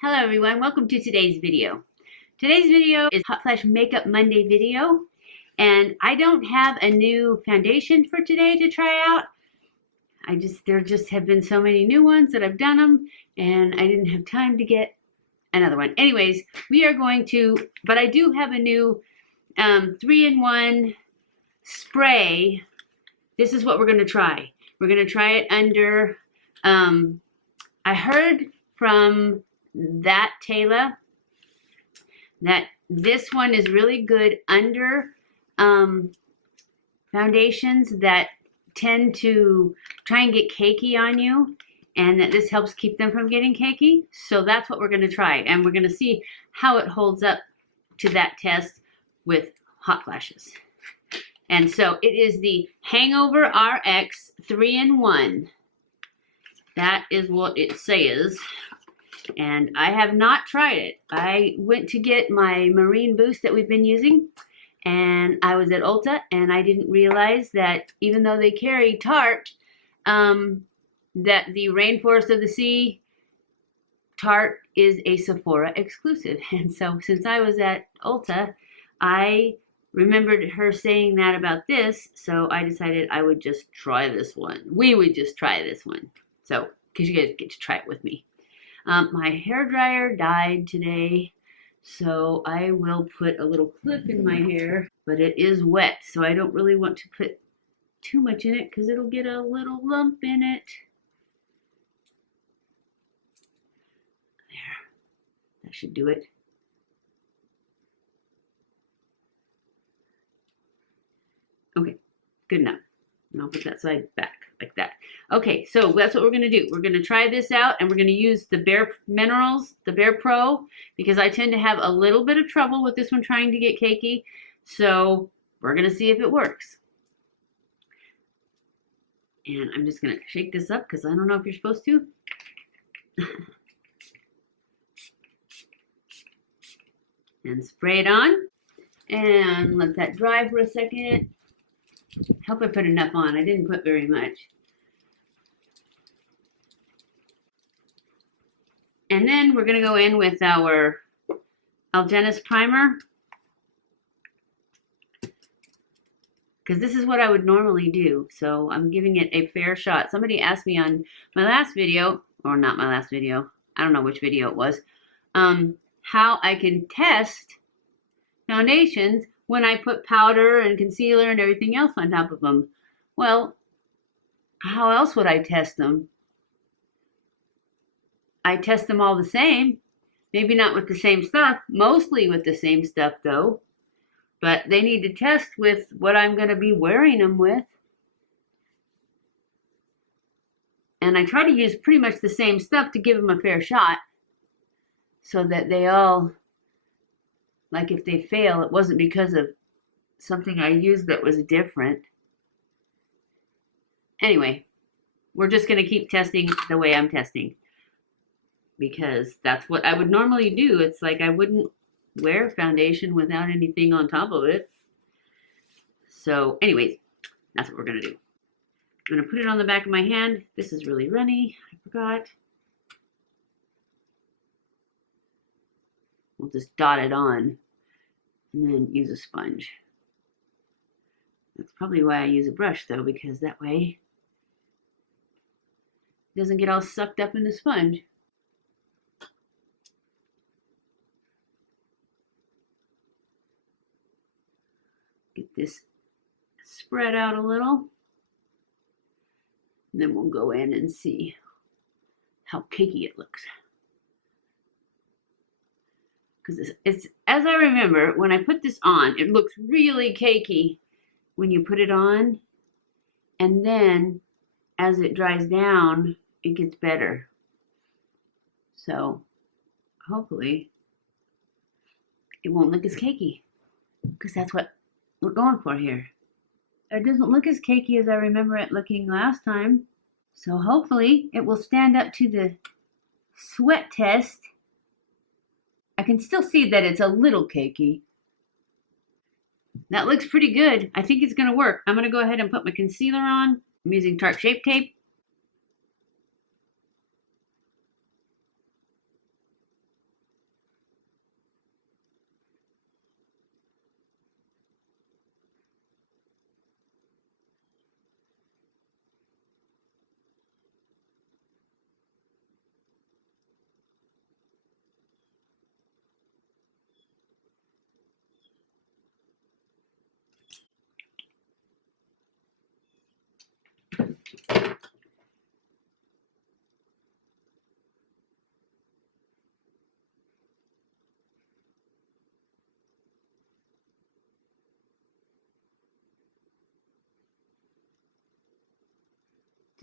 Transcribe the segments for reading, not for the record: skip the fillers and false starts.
Hello everyone, welcome to today's video. Today's video is Hot Flash Makeup Monday video, and I don't have a new foundation for today to try out. There just have been so many new ones that I've done them, and I didn't have time to get another one. Anyways, we are going to, but I do have a new 3-in-1 spray. This is what we're going to try. We're going to try it under, I heard from that Taylor that this one is really good under foundations that tend to try and get cakey on you, and that this helps keep them from getting cakey. So that's what we're going to try, and we're going to see how it holds up to that test with hot flashes. And so it is the Hangover RX 3-in-1. That is what it says. And I have not tried it. I went to get my marine boost that we've been using, and I was at Ulta, and I didn't realize that even though they carry Tarte, that the Rainforest of the Sea Tarte is a Sephora exclusive. And so since I was at Ulta, I remembered her saying that about this, so I decided I would just try this one. We would just try this one. So, because you guys get to try it with me. My hair dryer died today, so I will put a little clip in my hair, but it is wet, so I don't really want to put too much in it because it'll get a little lump in it. There, that should do it. Okay, good enough. And I'll put that side back like that. Okay, so that's what we're going to do. We're going to try this out, and we're going to use the BAREMINERALS, the barePro, because I tend to have a little bit of trouble with this one trying to get cakey. So we're going to see if it works. And I'm just going to shake this up because I don't know if you're supposed to. And spray it on. And let that dry for a second. Hope I put enough on. I didn't put very much. And then we're going to go in with our Algenist primer, because this is what I would normally do. So I'm giving it a fair shot. Somebody asked me on my last video, or not my last video, I don't know which video it was, how I can test foundations when I put powder and concealer and everything else on top of them. Well, how else would I test them? I test them all the same. Maybe not with the same stuff, mostly with the same stuff though. But they need to test with what I'm going to be wearing them with. And I try to use pretty much the same stuff to give them a fair shot, so that they all, like if they fail, it wasn't because of something I used that was different. Anyway, we're just going to keep testing the way I'm testing, because that's what I would normally do. It's like I wouldn't wear foundation without anything on top of it. So anyways, that's what we're going to do. I'm going to put it on the back of my hand. This is really runny. I forgot. We'll just dot it on and then use a sponge. That's probably why I use a brush though, because that way it doesn't get all sucked up in the sponge. Get this spread out a little. And then we'll go in and see how cakey it looks. Because it's, as I remember, when I put this on, it looks really cakey when you put it on. And then as it dries down, it gets better. So hopefully it won't look as cakey, because that's what we're going for here. It doesn't look as cakey as I remember it looking last time. So hopefully it will stand up to the sweat test. I can still see that it's a little cakey. That looks pretty good. I think it's going to work. I'm going to go ahead and put my concealer on. I'm using Tarte Shape Tape.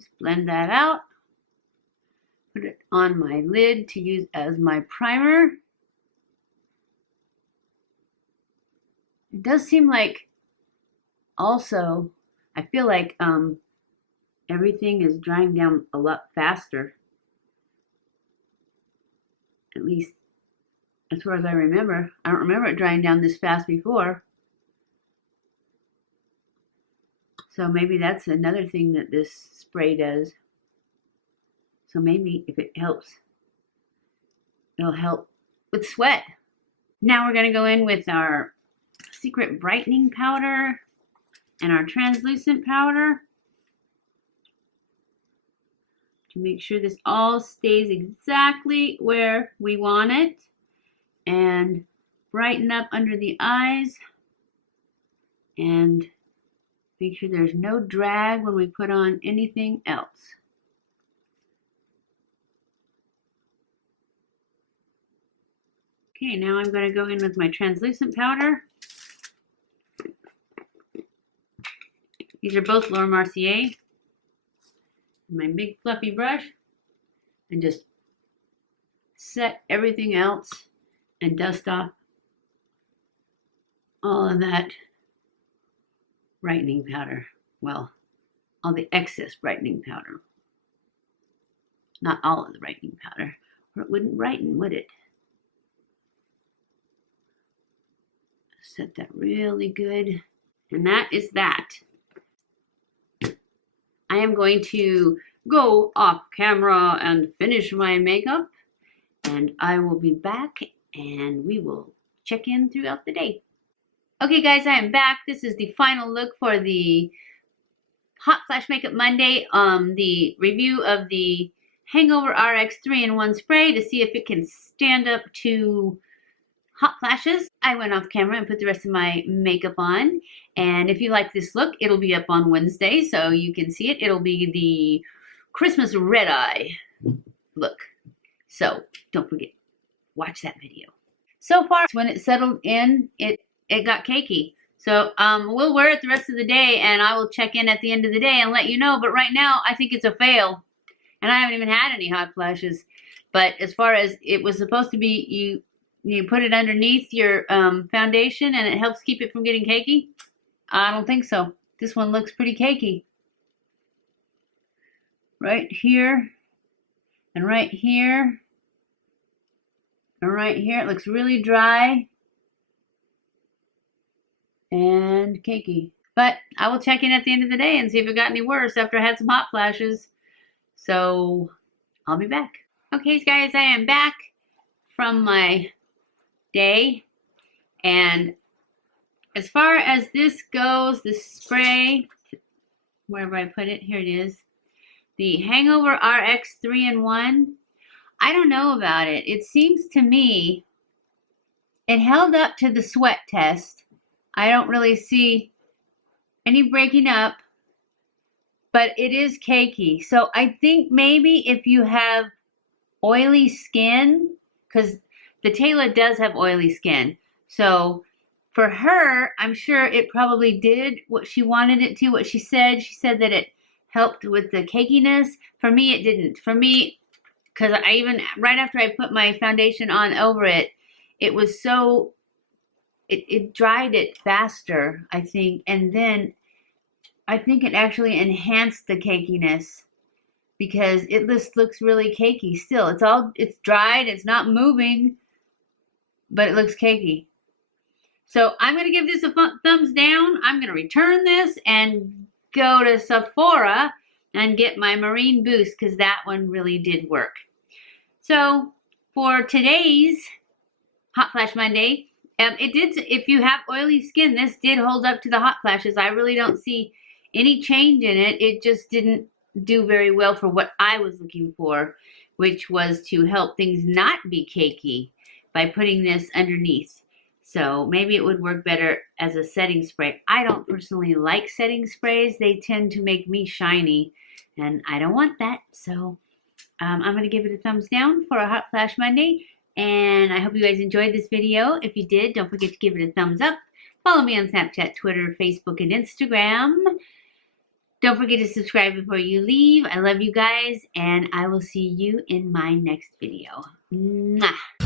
Just blend that out. Put it on my lid to use as my primer. It does seem like also, I feel like everything is drying down a lot faster. At least as far as I remember. I don't remember it drying down this fast before. So maybe that's another thing that this spray does. So maybe if it helps, it'll help with sweat. Now we're gonna go in with our Secret Brightening powder and our translucent powder to make sure this all stays exactly where we want it and brighten up under the eyes and make sure there's no drag when we put on anything else. Okay, now I'm going to go in with my translucent powder. These are both Laura Mercier. My big fluffy brush, and just set everything else and dust off all of that brightening powder. Well, all the excess brightening powder. Not all of the brightening powder, or it wouldn't brighten, would it? Set that really good. And that is that. I am going to go off camera and finish my makeup, and I will be back and we will check in throughout the day. Okay guys, I am back. This is the final look for the Hot Flash Makeup Monday, the review of the Hangover RX 3-in-1 spray to see if it can stand up to hot flashes. I went off camera and put the rest of my makeup on, and if you like this look, it'll be up on Wednesday so you can see it. It'll be the Christmas red eye look, so don't forget, watch that video. So far, when it settled in, it got cakey, so we'll wear it the rest of the day and I will check in at the end of the day and let you know. But right now I think it's a fail, and I haven't even had any hot flashes. But as far as it was supposed to be, you put it underneath your foundation and it helps keep it from getting cakey? I don't think so. This one looks pretty cakey. Right here, and right here, and right here. It looks really dry and cakey. But I will check in at the end of the day and see if it got any worse after I had some hot flashes. So I'll be back. Okay guys, I am back from my day, and as far as this goes, the spray, wherever I put it, here it is, the Hangover RX 3-in-1, I don't know about it. It seems to me it held up to the sweat test. I don't really see any breaking up, but it is cakey. So I think maybe if you have oily skin, because the Taylor does have oily skin. So for her, I'm sure it probably did what she wanted it to, what she said. She said that it helped with the cakiness. For me, it didn't. For me, because I even, right after I put my foundation on over it, it was so, it dried it faster, I think. And then I think it actually enhanced the cakiness, because it just looks really cakey still. It's dried, it's not moving, but it looks cakey. So I'm going to give this a thumbs down. I'm going to return this and go to Sephora and get my Marine Boost, because that one really did work. So for today's Hot Flash Monday, it did. If you have oily skin, this did hold up to the hot flashes. I really don't see any change in it. It just didn't do very well for what I was looking for, which was to help things not be cakey by putting this underneath. So maybe it would work better as a setting spray. I don't personally like setting sprays. They tend to make me shiny, and I don't want that. So I'm going to give it a thumbs down for a Hot Flash Monday. And I hope you guys enjoyed this video. If you did, don't forget to give it a thumbs up. Follow me on Snapchat, Twitter, Facebook, and Instagram. Don't forget to subscribe before you leave. I love you guys, and I will see you in my next video. Mwah.